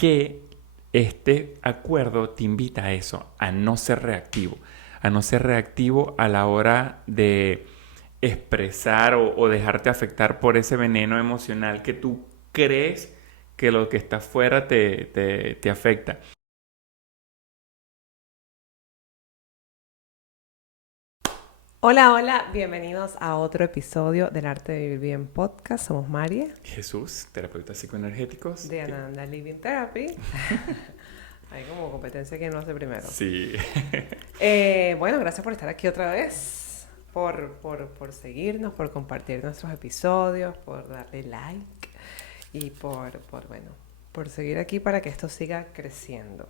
que este acuerdo te invita a eso, a no ser reactivo, a la hora de expresar o dejarte afectar por ese veneno emocional que tú crees que lo que está afuera te afecta. Hola, hola, bienvenidos a otro episodio del Arte de Vivir Bien Podcast. Somos María Jesús, terapeutas psicoenergéticos. de Ananda Living Therapy. Hay como competencia quien lo hace primero. Sí. Bueno, gracias por estar aquí otra vez, por seguirnos, por compartir nuestros episodios, por darle like y por seguir aquí para que esto siga creciendo.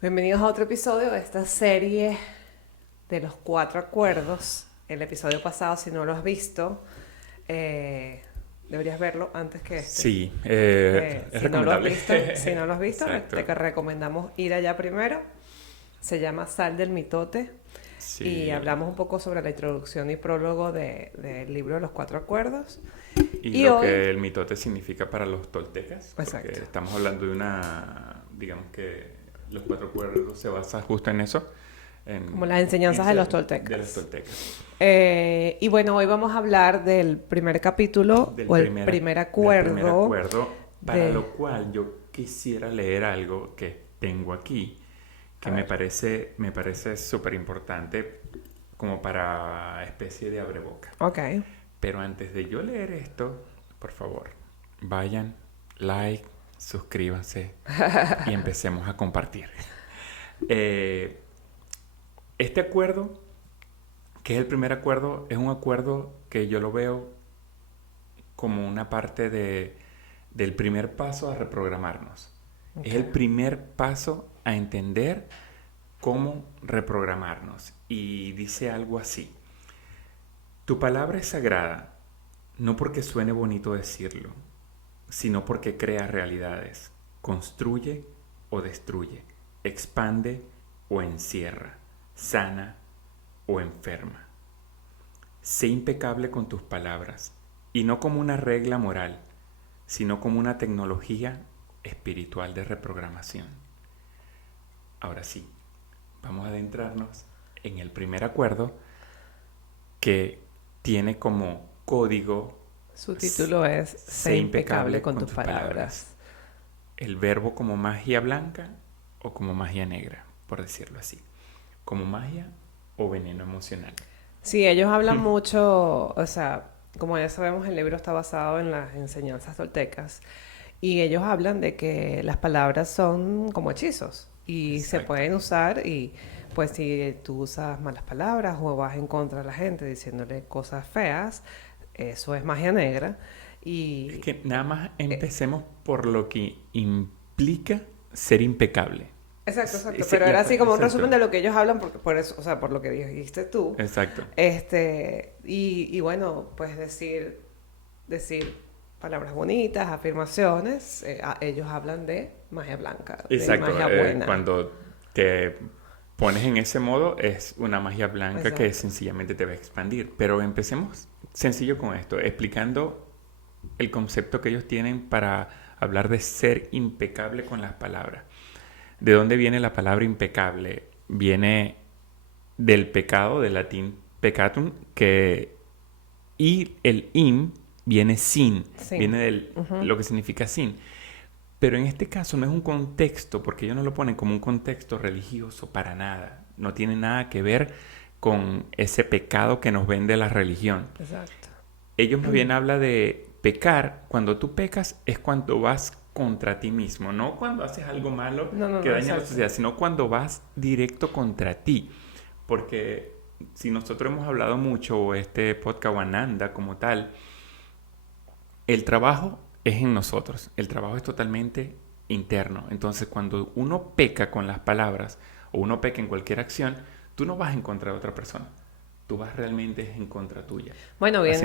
Bienvenidos a otro episodio de esta serie de los 4 acuerdos. El episodio pasado, si no lo has visto, deberías verlo antes que este. Sí, es Si no lo has recomendable. visto, si no lo has visto, Exacto. te recomendamos ir allá primero. Se llama Sal del Mitote. Sí. Y hablamos un poco sobre la introducción y prólogo del libro de los 4 acuerdos. Y lo que el mitote significa para los toltecas. Exacto. Porque estamos hablando de digamos que los 4 acuerdos se basa justo en eso. Como las enseñanzas de los toltecas. De los toltecas. Y bueno, hoy vamos a hablar del primer capítulo el primer acuerdo. Para lo cual yo quisiera leer algo que tengo aquí, que me parece súper importante como para especie de abreboca. Ok. Pero antes de yo leer esto, por favor, vayan, like, suscríbanse y empecemos a compartir. Este acuerdo, que es el primer acuerdo, es un acuerdo que yo lo veo como una parte del primer paso a reprogramarnos. Okay. Es el primer paso a entender cómo reprogramarnos. Y dice algo así: tu palabra es sagrada, no porque suene bonito decirlo, sino porque crea realidades, construye o destruye, expande o encierra, sana o enferma. Sé impecable con tus palabras, y no como una regla moral, sino como una tecnología espiritual de reprogramación. Ahora sí, vamos a adentrarnos en el primer acuerdo, que tiene como código... Su título es Sé impecable con tus palabras. El verbo como magia blanca o como magia negra, por decirlo así. Como magia o veneno emocional. Sí, ellos hablan mucho, o sea, como ya sabemos, el libro está basado en las enseñanzas toltecas. Y ellos hablan de que las palabras son como hechizos. Y Exacto. Se pueden usar y... Pues si tú usas malas palabras o vas en contra de la gente diciéndole cosas feas, eso es magia negra. Y es que nada más empecemos por lo que implica ser impecable. Exacto. Pero era así como un resumen de lo que ellos hablan, porque por eso, o sea, por lo que dijiste tú. Exacto. Y bueno, pues decir palabras bonitas, afirmaciones. Ellos hablan de magia blanca, Exacto. De magia buena. Cuando te pones en ese modo, es una magia blanca Exacto. que sencillamente te va a expandir. Pero empecemos sencillo con esto, explicando el concepto que ellos tienen para hablar de ser impecable con las palabras. ¿De dónde viene la palabra impecable? Viene del pecado, del latín peccatum, y el im viene sin. Viene de lo que significa sin. Pero en este caso no es un contexto, porque ellos no lo ponen como un contexto religioso para nada. No tiene nada que ver con ese pecado que nos vende la religión. Exacto. Ellos más bien hablan de pecar. Cuando tú pecas es cuando vas contra ti mismo, no cuando haces algo malo que daña a la sociedad, sino cuando vas directo contra ti. Porque si nosotros hemos hablado mucho, o este podcast o Ananda como tal, el trabajo es en nosotros. El trabajo es totalmente interno. Entonces, cuando uno peca con las palabras o uno peca en cualquier acción, tú no vas en contra de otra persona. Tú vas realmente en contra tuya. Bueno, bien,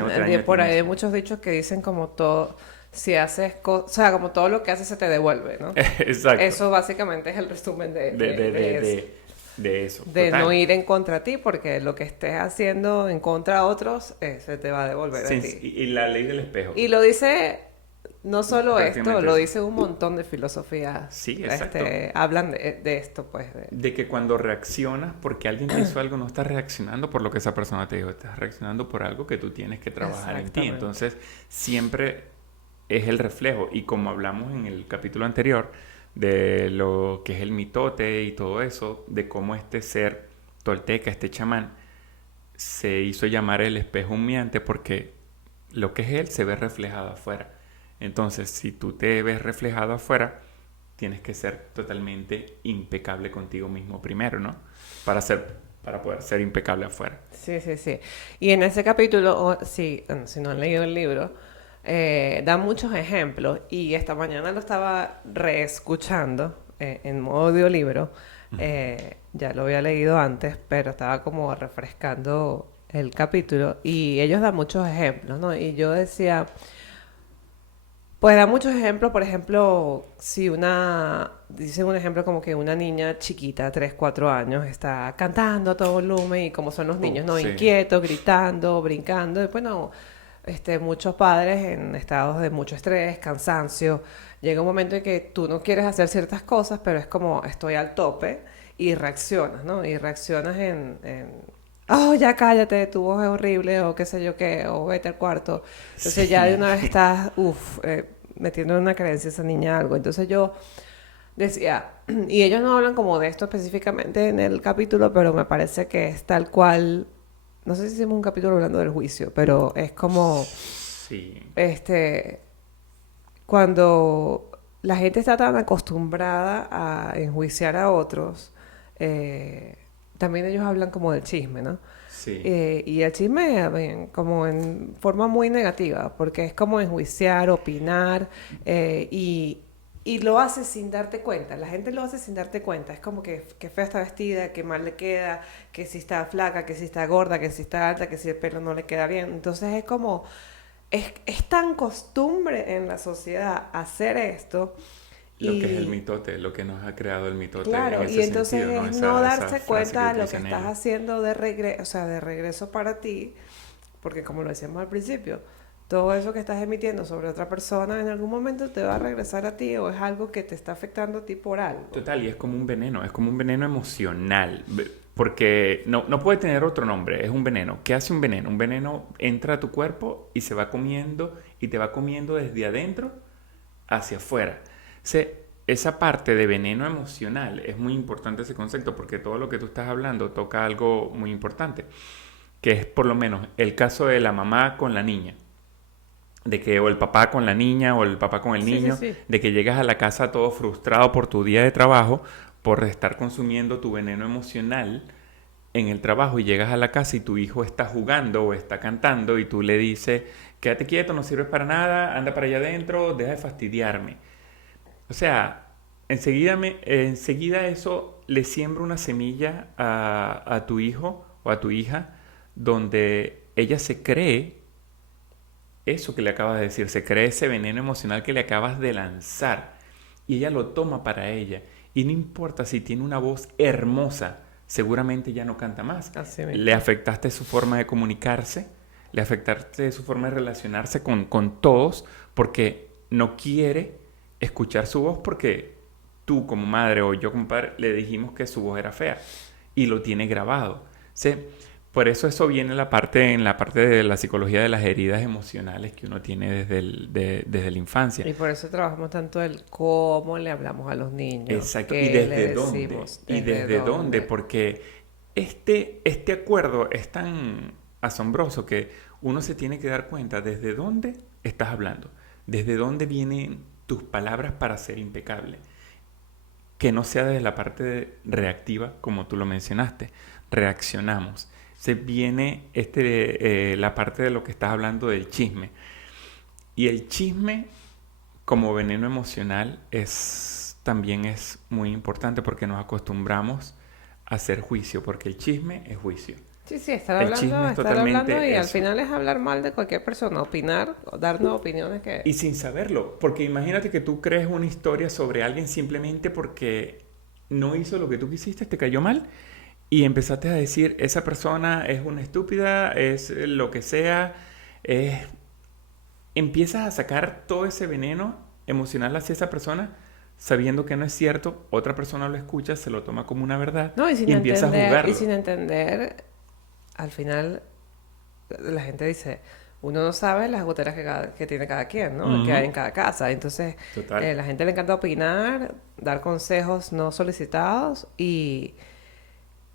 por ahí hay muchos dichos que dicen como todo... Si haces o sea, como todo lo que haces se te devuelve, ¿no? Exacto. Eso básicamente es el resumen de eso. De no ir en contra a ti, porque lo que estés haciendo en contra a otros se te va a devolver a ti. Y la ley del espejo. Y lo dice no solo esto, prácticamente lo eso. dice un montón de filosofías. Sí, exacto. Hablan de esto, pues. De que cuando reaccionas porque alguien te hizo algo, no estás reaccionando por lo que esa persona te dijo, estás reaccionando por algo que tú tienes que trabajar en ti. Exactamente. Entonces, siempre es el reflejo. Y como hablamos en el capítulo anterior de lo que es el mitote y todo eso, de cómo este ser tolteca, este chamán, se hizo llamar el espejo humeante porque lo que es él se ve reflejado afuera. Entonces, si tú te ves reflejado afuera, tienes que ser totalmente impecable contigo mismo primero, ¿no? Para poder ser impecable afuera. Sí, sí, sí. Y en ese capítulo, sí, bueno, si no han leído el libro, da muchos ejemplos. Y esta mañana lo estaba reescuchando en modo audiolibro. Ya lo había leído antes, pero estaba como refrescando el capítulo. Y ellos dan muchos ejemplos, ¿no? Y yo decía, pues da muchos ejemplos, por ejemplo, si dice un ejemplo como que una niña chiquita, 3 4 años, está cantando a todo volumen y como son los niños, ¿no? Sí. Inquietos, gritando, brincando, y bueno, muchos padres en estados de mucho estrés, cansancio, llega un momento en que tú no quieres hacer ciertas cosas, pero es como estoy al tope y reaccionas, ¿no? Y reaccionas oh, ya cállate, tu voz es horrible, o qué sé yo qué, o vete al cuarto. Entonces ya de Sí. una vez estás, metiendo en una creencia a esa niña algo. Entonces yo decía, y ellos no hablan como de esto específicamente en el capítulo, pero me parece que es tal cual, no sé si hicimos un capítulo hablando del juicio, pero es como, Sí. este, cuando la gente está tan acostumbrada a enjuiciar a otros, eh, también ellos hablan como del chisme, ¿no? Sí. Y el chisme, como en forma muy negativa, porque es como enjuiciar, opinar, y lo hace sin darte cuenta. La gente lo hace sin darte cuenta. Es como que fea está vestida, que mal le queda, que si está flaca, que si está gorda, que si está alta, que si el pelo no le queda bien. Entonces es como, es tan costumbre en la sociedad hacer esto. Lo que es el Y mitote, lo que nos ha creado el mitote en claro, y ese entonces sentido, ¿no? es no Esa darse frase que cuenta de lo que utilizan estás ellos. haciendo o sea, de regreso para ti, porque como lo decíamos al principio, todo eso que estás emitiendo sobre otra persona en algún momento te va a regresar a ti o es algo que te está afectando a ti por algo. Total, y es como un veneno emocional, porque no puede tener otro nombre, es un veneno. ¿Qué hace un veneno? Un veneno entra a tu cuerpo y se va comiendo y te va comiendo desde adentro hacia afuera. Esa parte de veneno emocional es muy importante ese concepto porque todo lo que tú estás hablando toca algo muy importante, que es por lo menos el caso de la mamá con la niña, de que o el papá con la niña o el papá con el Sí, sí, niño, sí. de que llegas a la casa todo frustrado por tu día de trabajo, por estar consumiendo tu veneno emocional en el trabajo y llegas a la casa y tu hijo está jugando o está cantando y tú le dices, quédate quieto, no sirves para nada, anda para allá adentro, deja de fastidiarme. O sea, enseguida eso le siembra una semilla a tu hijo o a tu hija donde ella se cree eso que le acabas de decir, se cree ese veneno emocional que le acabas de lanzar y ella lo toma para ella. Y no importa si tiene una voz hermosa, seguramente ya no canta más. Así Le mismo. afectaste su forma de comunicarse, le afectaste su forma de relacionarse con todos porque no quiere escuchar su voz porque tú como madre o yo como padre le dijimos que su voz era fea y lo tiene grabado. ¿Sí? Por eso viene en la parte de la psicología de las heridas emocionales que uno tiene desde la infancia. Y por eso trabajamos tanto el cómo le hablamos a los niños, Exacto. ¿Y qué le desde dónde? decimos, ¿Y desde desde dónde? dónde. Porque este acuerdo es tan asombroso que uno se tiene que dar cuenta desde dónde estás hablando, desde dónde vienen tus palabras para ser impecable. Que no sea desde la parte reactiva, como tú lo mencionaste. Reaccionamos. Se viene la parte de lo que estás hablando del chisme. Y el chisme, como veneno emocional, también es muy importante porque nos acostumbramos a hacer juicio, porque el chisme es juicio. Sí, sí, El chisme es estar hablando y totalmente al eso. final es hablar mal de cualquier persona, opinar, darnos opiniones Y que... sin saberlo, porque imagínate que tú crees una historia sobre alguien simplemente porque no hizo lo que tú quisiste, te cayó mal, y empezaste a decir, esa persona es una estúpida, es lo que sea, es empiezas a sacar todo ese veneno emocional hacia esa persona, sabiendo que no es cierto, otra persona lo escucha, se lo toma como una verdad No, y empieza a y juzgarlo. sin entender, al final la gente dice, uno no sabe las goteras que tiene cada quien, ¿no? Que hay en Ujú. cada casa. Entonces, Total. la gente le encanta opinar, dar consejos no solicitados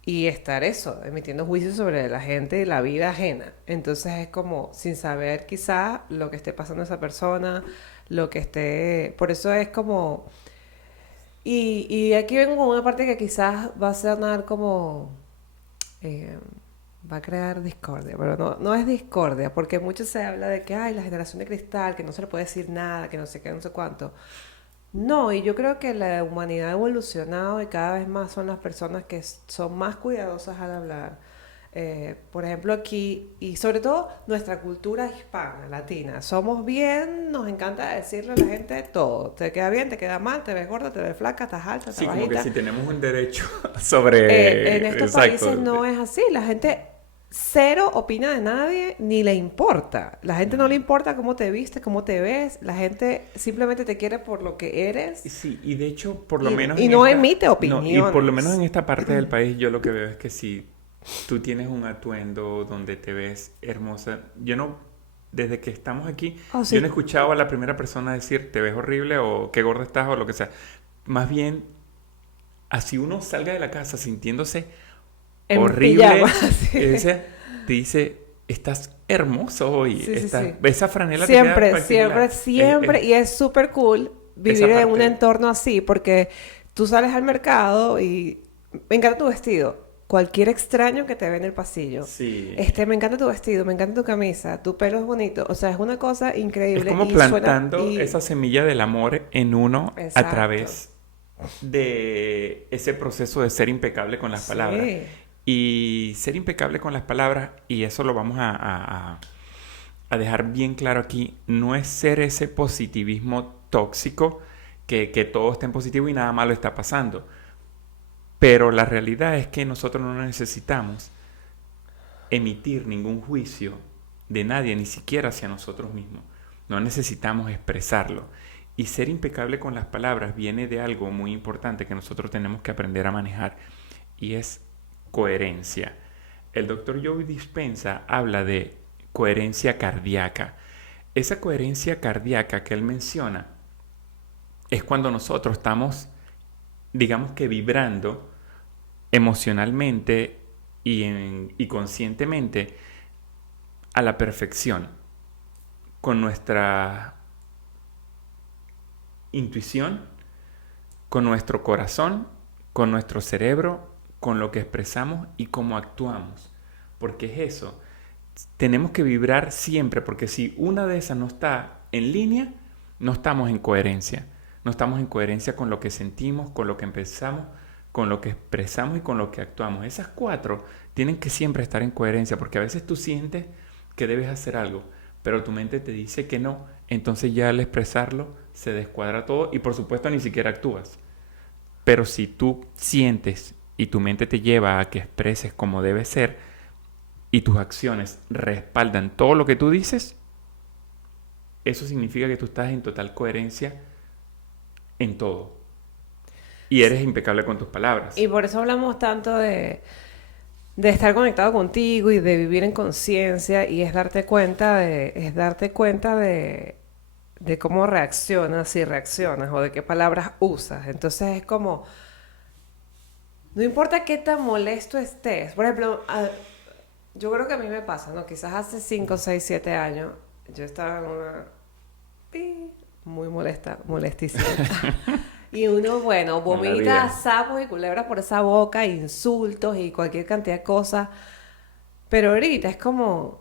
y estar eso, emitiendo juicios sobre la gente y la vida ajena. Entonces es como sin saber quizá lo que esté pasando esa persona, lo que esté... Por eso es como... Y aquí vengo con una parte que quizás va a sonar como... eh, va a crear discordia, pero no, no es discordia, porque mucho se habla de que hay la generación de cristal, que no se le puede decir nada, que no sé qué, no sé cuánto. No, y yo creo que la humanidad ha evolucionado y cada vez más son las personas que son más cuidadosas al hablar. Por ejemplo, aquí, y sobre todo nuestra cultura hispana, latina, somos bien, nos encanta decirle a la gente todo. Te queda bien, te queda mal, te ves gorda, te ves flaca, estás alta, estás Sí, como que bajita. si tenemos un derecho En sobre... estos países Exacto. no es así. La gente cero opina de nadie ni le importa. La gente no le importa cómo te vistes, cómo te ves. La gente simplemente te quiere por lo que eres Sí, y de hecho, por lo menos y en no esta... emite No, y por lo menos en opiniones. esta parte del país yo lo que veo es que si tú tienes un atuendo donde te ves hermosa, yo no... Desde que estamos aquí, Oh, yo no he sí. escuchado a la primera persona decir te ves horrible o qué gorda estás o lo que sea. Más bien, así uno salga de la casa sintiéndose En pijama. horrible, ese te dice, estás hermoso hoy, Sí, sí, sí, estás, sí. esa franela te queda Siempre, siempre, espectacular. siempre. Y es súper cool vivir Esa en un parte, entorno así porque tú sales al mercado y me encanta tu vestido. Cualquier extraño que te ve en el pasillo. sí, Me encanta tu vestido, me encanta tu camisa, tu pelo es bonito. O sea, es una cosa es increíble como y suena plantando y... esa semilla del amor en uno a Exacto. través de ese proceso de ser impecable con las palabras. Sí. Y ser impecable con las palabras, y eso lo vamos a dejar bien claro aquí, no es ser ese positivismo tóxico que todo está en positivo y nada malo está pasando. Pero la realidad es que nosotros no necesitamos emitir ningún juicio de nadie, ni siquiera hacia nosotros mismos. No necesitamos expresarlo. Y ser impecable con las palabras viene de algo muy importante que nosotros tenemos que aprender a manejar y es coherencia. El doctor Joe Dispenza habla de coherencia cardíaca. Esa coherencia cardíaca que él menciona es cuando nosotros estamos, digamos que vibrando emocionalmente y conscientemente a la perfección, con nuestra intuición, con nuestro corazón, con nuestro cerebro, con lo que expresamos y cómo actuamos. Porque es eso, tenemos que vibrar siempre, porque si una de esas no está en línea, no estamos en coherencia. No estamos en coherencia con lo que sentimos, con lo que empezamos, con lo que expresamos y con lo que actuamos. Esas cuatro tienen que siempre estar en coherencia, porque a veces tú sientes que debes hacer algo, pero tu mente te dice que no, entonces ya al expresarlo se descuadra todo y por supuesto ni siquiera actúas. Pero si tú sientes y tu mente te lleva a que expreses como debe ser y tus acciones respaldan todo lo que tú dices, eso significa que tú estás en total coherencia en todo y eres impecable con tus palabras. Y por eso hablamos tanto de estar conectado contigo y de vivir en conciencia y es darte cuenta de cómo reaccionas, si reaccionas o de qué palabras usas. Entonces es como, no importa qué tan molesto estés. Por ejemplo, yo creo que a mí me pasa, ¿no? Quizás hace 5 6 7 años yo estaba en una... muy molesta, molestísima. Y uno, bueno, En la vomita vida. sapos y culebras por esa boca, insultos y cualquier cantidad de cosas. Pero ahorita es como,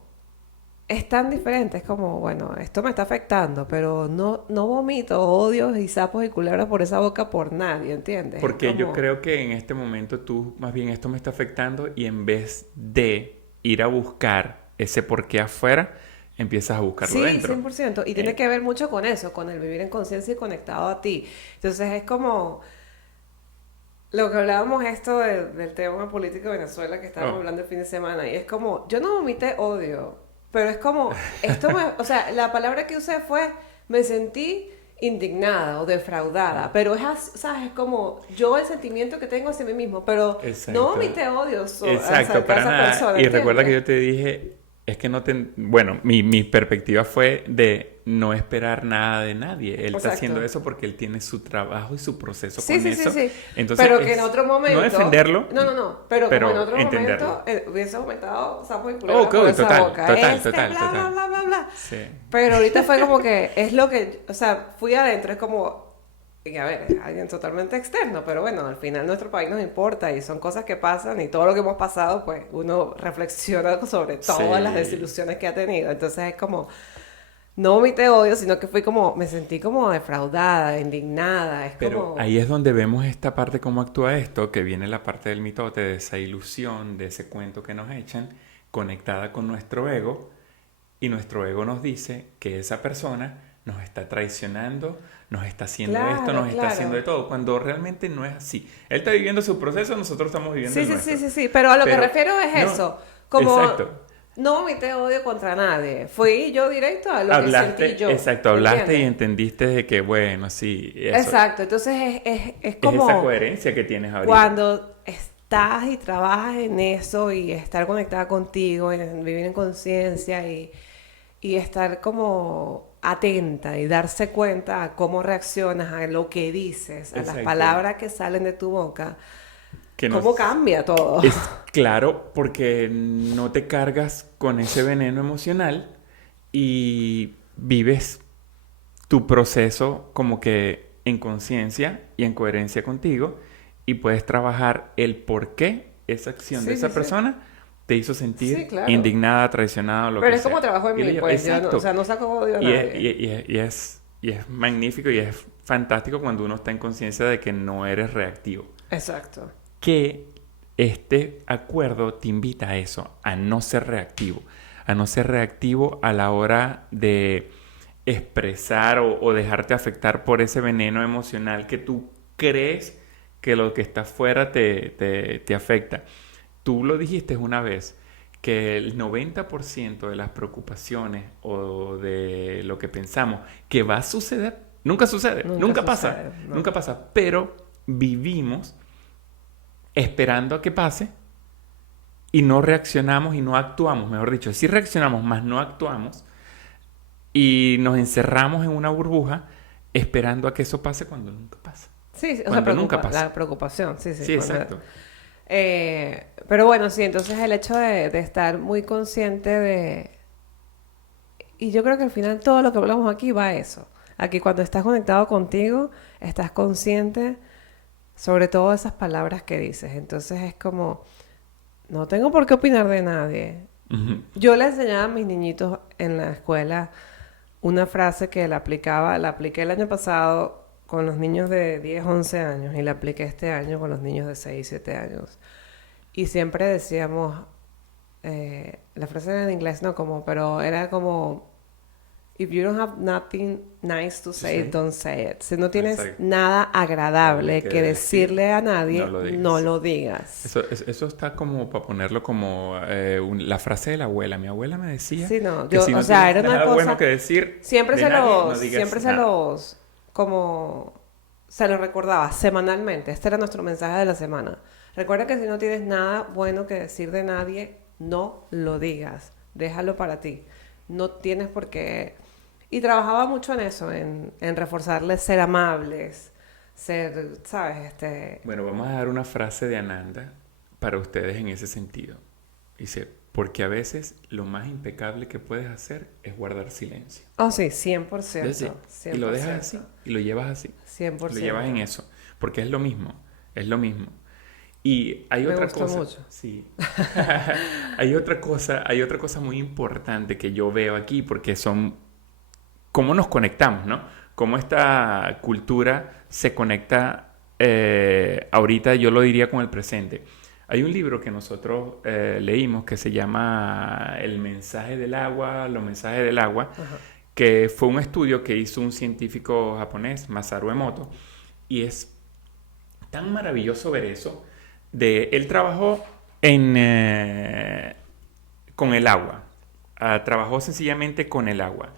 es tan diferente, es como, bueno, esto me está afectando, pero no, no vomito odios y sapos y culebras por esa boca por nadie, ¿entiendes? Es Porque yo como, creo que en este momento tú, más bien esto me está afectando y en vez de ir a buscar ese por qué afuera, empiezas a buscarlo sí, dentro. 100%. Y tiene Eh, que ver mucho con eso, con el vivir en conciencia y conectado a ti. Entonces es como lo que hablábamos esto del tema político de Venezuela que estábamos oh, hablando el fin de semana. Y es como, yo no vomité odio. pero es como, o sea, la palabra que usé fue, me sentí indignada o defraudada, pero ¿sabes? Es como yo el sentimiento que tengo hacia mí mismo, pero no Exacto. mi te odio Exacto, hacia para esa nada. persona, Y recuerda que ¿entiendes? yo te dije, es que no te... Bueno, mi perspectiva fue de no esperar nada de nadie. Él está Exacto. haciendo eso porque él tiene su trabajo y su proceso Sí, con sí, sí, eso. sí. Entonces Pero que en es otro no momento, defenderlo, no, pero como en pero otro entenderlo. momento hubiese aumentado sapo y Oh, culebra por cool, esa total, boca. total, total, Bla, bla, total. bla, bla, bla. Sí. Pero ahorita fue como que es lo que, o sea, fui adentro, es como, y a ver, es alguien totalmente externo, pero bueno, al final nuestro país nos importa y son cosas que pasan y todo lo que hemos pasado, pues uno reflexiona sobre todas las Sí. desilusiones que ha tenido. Entonces es como, no mi te odio, sino que fui como, me sentí como defraudada, indignada, es Pero como, ahí es donde vemos esta parte, cómo actúa esto, que viene la parte del mitote, de esa ilusión, de ese cuento que nos echan, conectada con nuestro ego, y nuestro ego nos dice que esa persona nos está traicionando, nos está haciendo esto, claro, nos está haciendo de claro. todo, cuando realmente no es así. Él está viviendo su proceso, nosotros estamos viviendo Sí, el sí, sí, nuestro. sí, sí, pero a lo que Pero, refiero es no, eso, como exacto. no mi te odio contra nadie, fui yo directo a lo que sentí Hablaste, yo, exacto, hablaste y ¿entiendes? entendiste de que, bueno, sí, eso. Exacto, entonces es Es esa como coherencia que tienes ahorita. cuando estás y trabajas en eso y estar conectada contigo, vivir en conciencia y estar como atenta y darse cuenta a cómo reaccionas a lo que dices, a las Exacto. palabras que salen de tu boca, Que cómo nos cambia todo. es claro porque no te cargas con ese veneno emocional y vives tu proceso como que en conciencia y en coherencia contigo y puedes trabajar el por qué esa acción de Sí, sí, esa sí. persona te hizo Sí, sentir claro. indignada, traicionada o lo Pero que es como sea. trabajo en Y le mí, digo, pues yo no, o exacto. sea, no saco odio a Y es, nadie. y es magnífico y es fantástico cuando uno está en conciencia de que no eres reactivo. Exacto. Que este acuerdo te invita a eso, a no ser reactivo a la hora de expresar o dejarte afectar por ese veneno emocional que tú crees que lo que está afuera te afecta. Tú lo dijiste una vez, que el 90% de las preocupaciones o de lo que pensamos que va a suceder, nunca sucede, Nunca sucede, nunca no. pasa, pero vivimos esperando a que pase y no reaccionamos y no actuamos, mejor dicho, sí reaccionamos, más no actuamos y nos encerramos en una burbuja esperando a que eso pase cuando nunca pasa. Sí, o sea, Cuando nunca pasa. la preocupación, sí, sí. Sí, exacto. Pero bueno, sí, entonces el hecho de estar muy consciente de... Y yo creo que al final todo lo que hablamos aquí va a eso. Aquí cuando estás conectado contigo, estás consciente sobre todo esas palabras que dices. Entonces es como, no tengo por qué opinar de nadie. Ujú. Yo le enseñaba a mis niñitos en la escuela una frase que la apliqué el año pasado con los niños de 10 11 años y la apliqué este año con los niños de 6 7 años. Y siempre decíamos, la frase era en inglés, no como, pero era como, if you don't have nothing nice to say, Sí. don't say it. Si no tienes Exacto. nada agradable Que que decir, decirle a no nadie, lo no digas. lo digas. Eso está como para ponerlo como la frase de la abuela. Mi abuela me decía Sí, no, que yo, si o no sea, tienes era una nada bueno cosa, que decir de nadie, no digas siempre se nada. los, como, se los recordaba semanalmente. Este era nuestro mensaje de la semana. Recuerda que si no tienes nada bueno que decir de nadie, no lo digas. Déjalo para ti. No tienes por qué. Y trabajaba mucho en eso, en reforzarles ser amables, ser, ¿sabes? Bueno, vamos a dar una frase de Ananda para ustedes en ese sentido. Dice, porque a veces lo más impecable que puedes hacer es guardar silencio. Oh, sí, 100%. Es decir, y lo dejas así, y lo llevas así, lo llevas en 100%. eso, porque es lo mismo, es lo mismo. Y hay Me otra gustó cosa, mucho. sí, hay otra cosa muy importante que yo veo aquí, porque son cómo nos conectamos, ¿no? Cómo esta cultura se conecta ahorita, yo lo diría con el presente. Hay un libro que nosotros leímos que se llama El mensaje del agua, los mensajes del agua, Ajá. que fue un estudio que hizo un científico japonés, Masaru Emoto, y es tan maravilloso ver eso. Él trabajó con el agua trabajó sencillamente con el agua.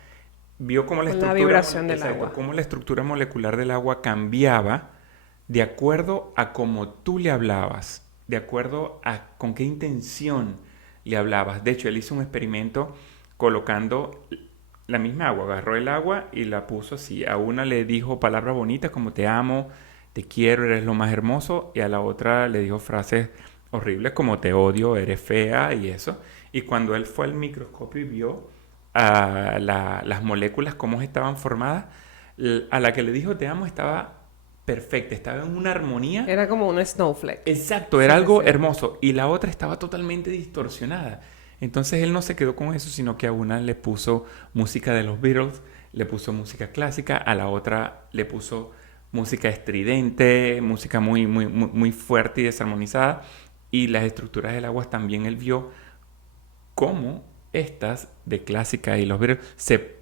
Vio cómo Con la vibración del exacto, agua. cómo la estructura molecular del agua cambiaba de acuerdo a cómo tú le hablabas, de acuerdo a con qué intención le hablabas. De hecho, él hizo un experimento colocando la misma agua, agarró el agua y la puso así. A una le dijo palabras bonitas como te amo, te quiero, eres lo más hermoso, y a la otra le dijo frases horribles como te odio, eres fea y eso. Y cuando él fue al microscopio y vio las moléculas, cómo estaban formadas, a la que le dijo te amo estaba perfecta, estaba en una armonía. Era como un snowflake. Exacto, Sí, era sí, algo sí. hermoso. Y la otra estaba totalmente distorsionada. Entonces él no se quedó con eso, sino que a una le puso música de los Beatles, le puso música clásica, a la otra le puso música estridente, música muy fuerte y desarmonizada. Y las estructuras del agua también él vio cómo estas de clásica y los Beatles se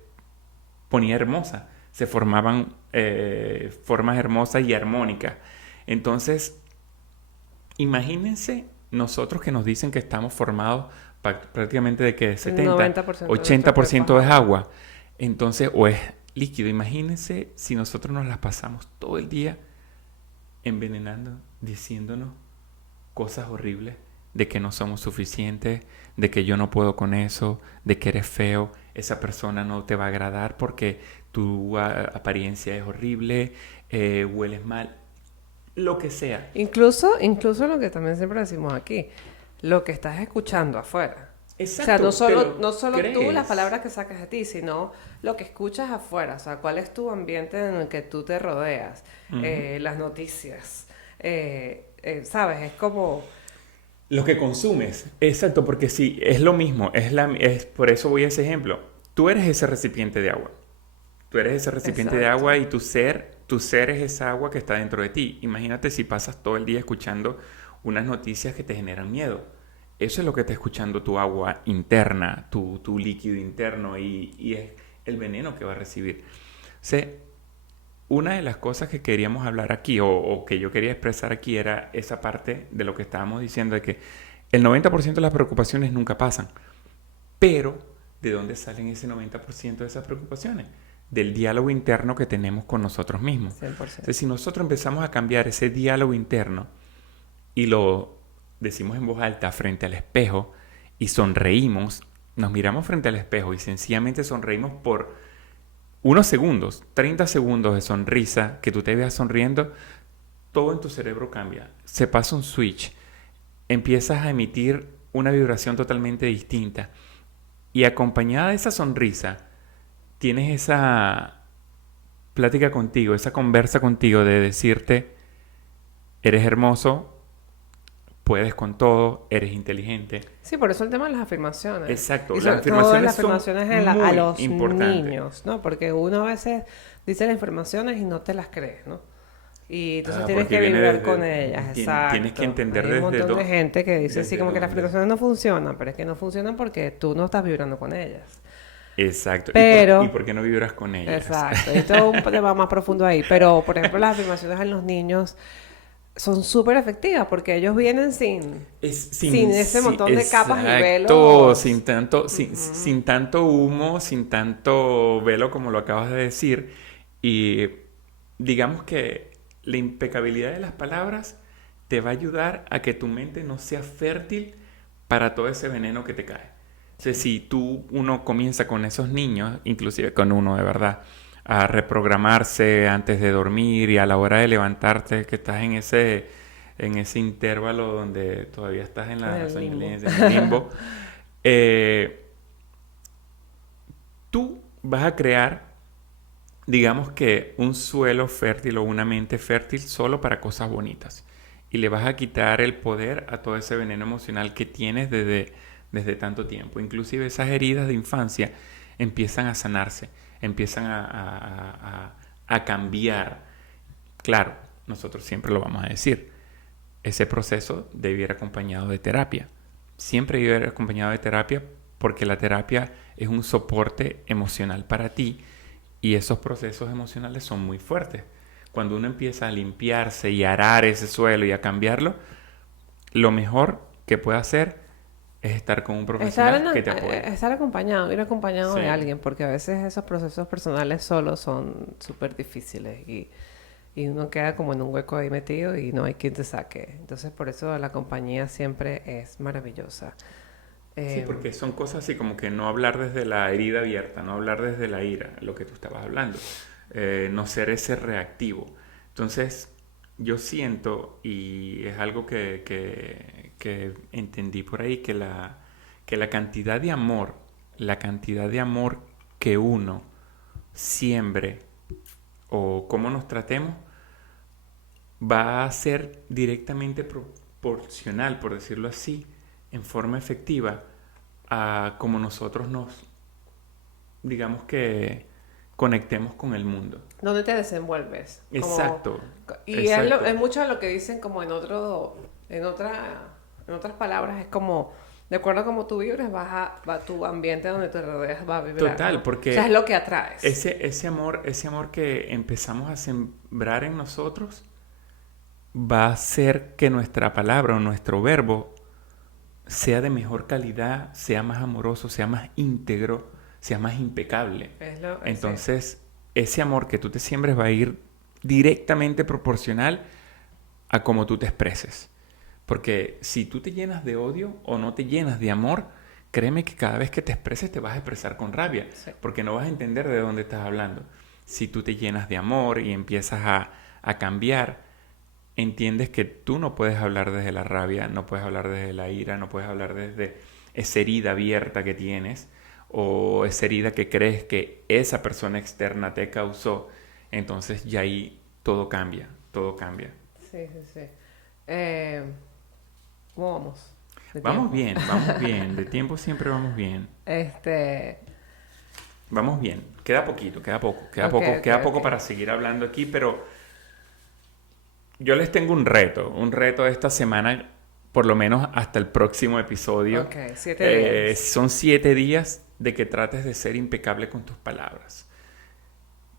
ponía hermosa, se formaban formas hermosas y armónicas. Entonces, imagínense nosotros que nos dicen que estamos formados prácticamente de que El 70, 90% de nuestro cuerpo es 80% es agua. agua. Entonces, o es líquido. Imagínense si nosotros nos las pasamos todo el día envenenando, diciéndonos cosas horribles de que no somos suficientes, de que yo no puedo con eso, de que eres feo, esa persona no te va a agradar porque tu apariencia es horrible, hueles mal, lo que sea. Incluso lo que también siempre decimos aquí, lo que estás escuchando afuera. O sea, Exacto, te lo no solo tú las crees. palabras que sacas de ti, sino lo que escuchas afuera. O sea, cuál es tu ambiente en el que tú te rodeas, Ujú. las noticias. ¿Sabes? Es como... Lo que consumes, exacto, porque sí, es lo mismo, es por eso voy a ese ejemplo. Tú eres ese recipiente de agua. Tú eres ese recipiente de Exacto. agua y tu ser es esa agua que está dentro de ti. Imagínate si pasas todo el día escuchando unas noticias que te generan miedo. Eso es lo que está escuchando tu agua interna, tu líquido interno y es el veneno que va a recibir. O sea, una de las cosas que queríamos hablar aquí o que yo quería expresar aquí era esa parte de lo que estábamos diciendo de que el 90% de las preocupaciones nunca pasan. Pero, ¿de dónde salen ese 90% de esas preocupaciones? Del diálogo interno que tenemos con nosotros mismos. Entonces, 100%. si nosotros empezamos a cambiar ese diálogo interno y lo decimos en voz alta frente al espejo y sonreímos, nos miramos frente al espejo y sencillamente sonreímos por unos segundos, 30 segundos de sonrisa, que tú te veas sonriendo, todo en tu cerebro cambia. Se pasa un switch, empiezas a emitir una vibración totalmente distinta. Y acompañada de esa sonrisa, tienes esa plática contigo, esa conversa contigo de decirte, eres hermoso, puedes con todo, eres inteligente. Sí, por eso el tema de las afirmaciones. Exacto, Y las sobre todo afirmaciones las son afirmaciones a muy los importantes. niños, ¿no? Porque uno a veces dice las afirmaciones y no te las crees, ¿no? Y entonces tienes Porque que viene vibrar desde... con ellas, Tienes que exacto. entender Hay un desde, montón de gente que dice así desde como que las dónde. afirmaciones no funcionan, pero es que no funcionan porque tú no estás vibrando con ellas. Exacto. ¿Y Pero, por qué no vibras con ellas? exacto, esto es un tema más profundo ahí. Pero, por ejemplo, las afirmaciones en los niños son súper efectivas porque ellos vienen sin ese montón de capas y Exacto, velos. sin tanto humo, sin tanto velo como lo acabas de decir. Y digamos que la impecabilidad de las palabras te va a ayudar a que tu mente no sea fértil para todo ese veneno que te cae. O sea, si uno comienza con esos niños, inclusive con uno de verdad, a reprogramarse antes de dormir y a la hora de levantarte, que estás en ese intervalo donde todavía estás en En la el limbo. soñolencia, en el limbo, eh, tú vas a crear, digamos que un suelo fértil o una mente fértil solo para cosas bonitas. Y le vas a quitar el poder a todo ese veneno emocional que tienes desde tanto tiempo. Inclusive esas heridas de infancia empiezan a sanarse, empiezan a cambiar. Claro, nosotros siempre lo vamos a decir. Ese proceso debe ir acompañado de terapia. Siempre debe ir acompañado de terapia porque la terapia es un soporte emocional para ti y esos procesos emocionales son muy fuertes. Cuando uno empieza a limpiarse y a arar ese suelo y a cambiarlo, lo mejor que puede hacer es estar con un profesional que te apoye. Estar acompañado, ir acompañado Sí. de alguien, porque a veces esos procesos personales solos son súper difíciles y uno queda como en un hueco ahí metido y no hay quien te saque. Entonces, por eso la compañía siempre es maravillosa. Sí, Eh, porque son cosas así como que no hablar desde la herida abierta, no hablar desde la ira, lo que tú estabas hablando, no ser ese reactivo. Entonces, yo siento, y es algo que entendí por ahí, que la cantidad de amor que uno siembre o cómo nos tratemos, va a ser directamente proporcional, por decirlo así, en forma efectiva a como nosotros nos, digamos que conectemos con el mundo. ¿Dónde te desenvuelves? Como, Exacto, y exacto. es mucho de lo que dicen como en otras palabras, es como, de acuerdo a cómo tú vibres, tu ambiente donde te rodeas va a vibrar, ¿no? Total, O sea, es porque lo que atraes. ese amor que empezamos a sembrar en nosotros va a hacer que nuestra palabra o nuestro verbo sea de mejor calidad, sea más amoroso, sea más íntegro, sea más impecable. Sí. Entonces, ese amor que tú te siembres va a ir directamente proporcional a cómo tú te expreses. Porque si tú te llenas de odio o no te llenas de amor, créeme que cada vez que te expreses te vas a expresar con rabia, Sí. porque no vas a entender de dónde estás hablando. Si tú te llenas de amor y empiezas a cambiar, entiendes que tú no puedes hablar desde la rabia, no puedes hablar desde la ira, no puedes hablar desde esa herida abierta que tienes o esa herida que crees que esa persona externa te causó. Entonces ya ahí todo cambia, todo cambia. Sí, sí, sí. Eh, ¿Cómo vamos? De tiempo. Vamos bien, de tiempo siempre vamos bien. Este, Vamos bien, queda poquito, ok, ok, queda ok. poco para seguir hablando aquí, pero yo les tengo un reto esta semana, por lo menos hasta el próximo episodio. Ok, 7 días. Son 7 días de que trates de ser impecable con tus palabras.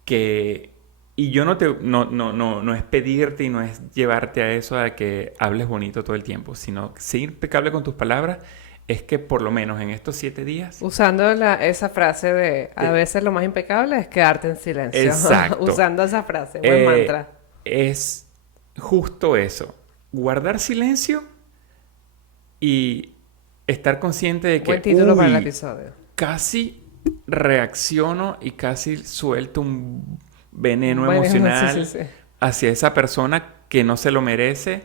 Que, y yo no es pedirte y no es llevarte a eso a que hables bonito todo el tiempo, sino ser impecable con tus palabras es que por lo menos en estos 7 días. Usando esa frase de a veces lo más impecable es quedarte en silencio. Exacto. Usando esa frase, buen mantra. Es justo eso. Guardar silencio y estar consciente de Buen que, título para el episodio. casi reacciono y casi suelto un veneno Bueno, sí, sí, emocional sí. hacia esa persona que no se lo merece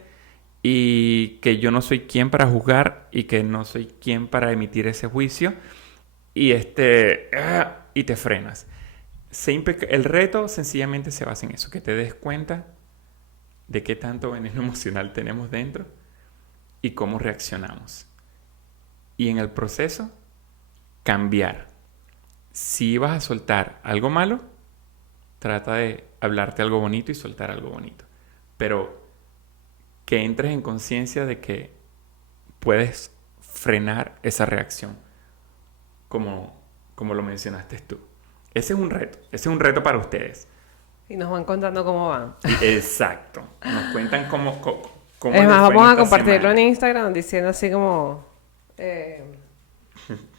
y que yo no soy quien para juzgar y que no soy quien para emitir ese juicio y y te frenas. El reto sencillamente se basa en eso, que te des cuenta de qué tanto veneno emocional tenemos dentro y cómo reaccionamos. Y en el proceso, cambiar. Si vas a soltar algo malo, trata de hablarte algo bonito y soltar algo bonito. Pero que entres en conciencia de que puedes frenar esa reacción, como lo mencionaste tú. Ese es un reto para ustedes. Y nos van contando cómo van. Exacto. Nos cuentan cómo Es les más, fue en vamos a esta compartirlo en semana. Instagram diciendo así como eh,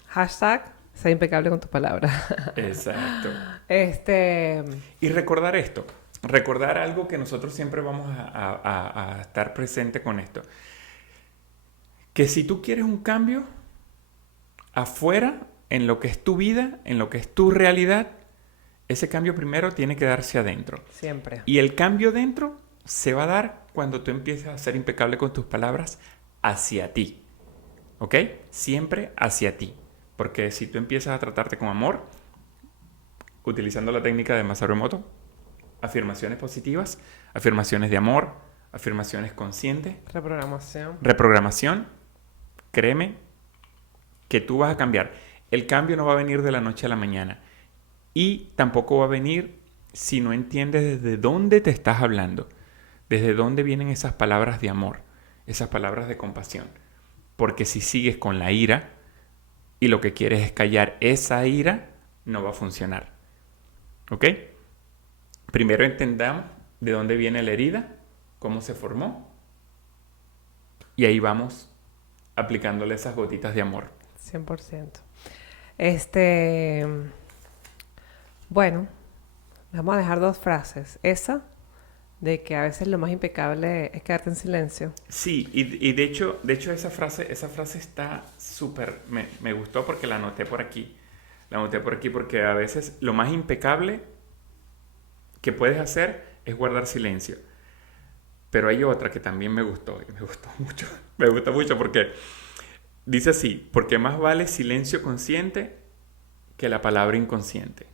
hashtag, sé impecable con tus palabras. Exacto. Este, Y recordar esto, recordar algo que nosotros siempre vamos a estar presente con esto. Que si tú quieres un cambio afuera, en lo que es tu vida, en lo que es tu realidad, ese cambio primero tiene que darse adentro. siempre. Y el cambio dentro se va a dar cuando tú empieces a ser impecable con tus palabras hacia ti. ¿Ok? Siempre hacia ti. Porque si tú empiezas a tratarte con amor, utilizando la técnica de Masaru Emoto, afirmaciones positivas, afirmaciones de amor, afirmaciones conscientes, Reprogramación. reprogramación, créeme que tú vas a cambiar. El cambio no va a venir de la noche a la mañana. Y tampoco va a venir si no entiendes desde dónde te estás hablando, desde dónde vienen esas palabras de amor, esas palabras de compasión. Porque si sigues con la ira y lo que quieres es callar esa ira, no va a funcionar. ¿Ok? Primero entendamos de dónde viene la herida, cómo se formó, y ahí vamos aplicándole esas gotitas de amor. 100%. Este, bueno, vamos a dejar dos frases. Esa, de que a veces lo más impecable es quedarte en silencio. Sí, y de hecho esa frase está súper, me gustó porque la anoté por aquí. La anoté por aquí porque a veces lo más impecable que puedes hacer es guardar silencio. Pero hay otra que también me gustó, y me gustó mucho. Me gusta mucho porque dice así: porque más vale silencio consciente que la palabra inconsciente.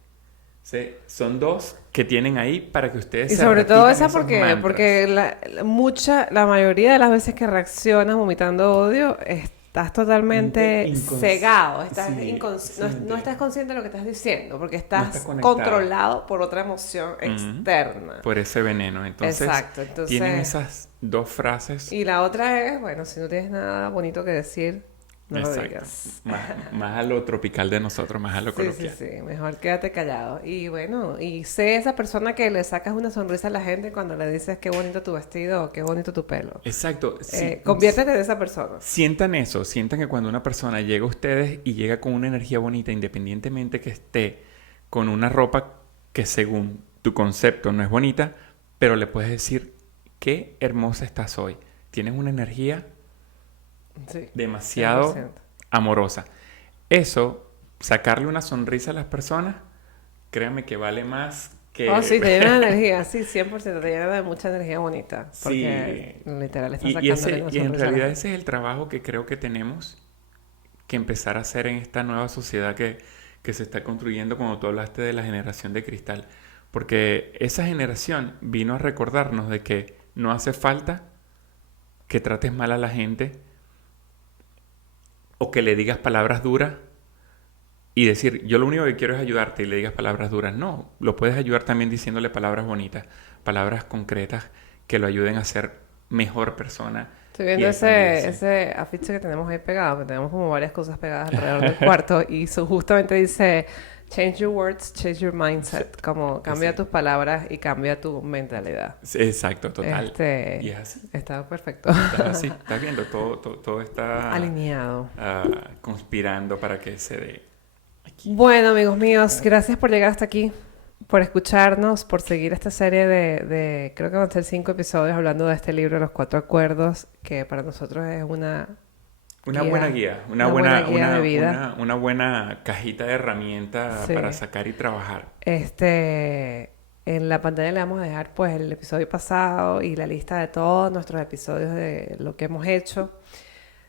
¿Sí? Son dos que tienen ahí para que ustedes Y se sobre todo repitan esa esos porque la mayoría de las veces que reaccionas vomitando odio, estás totalmente cegado, Sí, no estás consciente de lo que estás diciendo, porque no estás estás conectado. controlado por otra emoción externa. Por ese veneno. Entonces, Exacto, tienen esas dos frases. Y la otra es, bueno, si no tienes nada bonito que decir, no lo Exacto. digas. Más a lo tropical de nosotros, más a lo Sí, coloquial. sí, sí, mejor quédate callado. Y bueno, y sé esa persona que le sacas una sonrisa a la gente cuando le dices qué bonito tu vestido o qué bonito tu pelo. Exacto. Sí, Conviértete en esa persona. sientan eso, sientan que cuando una persona llega a ustedes y llega con una energía bonita, independientemente que esté con una ropa que según tu concepto no es bonita, pero le puedes decir, qué hermosa estás hoy. Tienes una energía Sí, demasiado 100%. amorosa. Eso, sacarle una sonrisa a las personas, créanme que vale más que... Oh, sí, te llena de energía, sí, 100%, te llena de mucha energía bonita. Porque Sí. literal estás Y sacándole una en sonrisa a la realidad gente. ese es el trabajo que creo que tenemos que empezar a hacer en esta nueva sociedad que se está construyendo cuando tú hablaste de la generación de cristal. Porque esa generación vino a recordarnos de que no hace falta que trates mal a la gente o que le digas palabras duras y decir, yo lo único que quiero es ayudarte y le digas palabras duras. No, lo puedes ayudar también diciéndole palabras bonitas, palabras concretas que lo ayuden a ser mejor persona Estoy y viendo a expandirse. ese afiche que tenemos ahí pegado, que tenemos como varias cosas pegadas alrededor del cuarto, y justamente dice, change your words, change your mindset, como cambia tus Exacto. palabras y cambia tu mentalidad. Sí, exacto, total. Y es así. Está perfecto. Estás así, estás viendo, todo está Alineado. conspirando para que se dé aquí. Bueno, amigos míos, gracias por llegar hasta aquí, por escucharnos, por seguir esta serie creo que van a ser 5 episodios hablando de este libro, Los Cuatro Acuerdos, que para nosotros es una Una buena guía, una buena guía de vida. una buena cajita de herramientas para Sí. sacar y trabajar. En la pantalla le vamos a dejar pues el episodio pasado y la lista de todos nuestros episodios de lo que hemos hecho.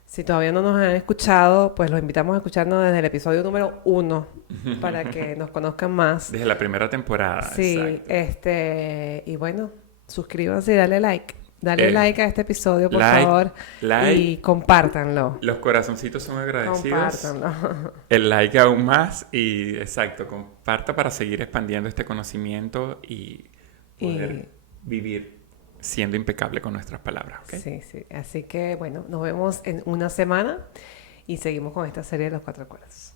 Si todavía no nos han escuchado, pues los invitamos a escucharnos desde el episodio número 1 para que nos conozcan más. Desde la primera temporada, Sí, exacto. y bueno, suscríbanse y dale like. Dale like a este episodio, por Like, favor, like. y compártanlo. Los corazoncitos son agradecidos. Compártanlo. El like aún más y exacto, comparta para seguir expandiendo este conocimiento y poder vivir siendo impecable con nuestras palabras, ¿ok? Sí, sí. Así que, bueno, nos vemos en una semana y seguimos con esta serie de los 4 acuerdos.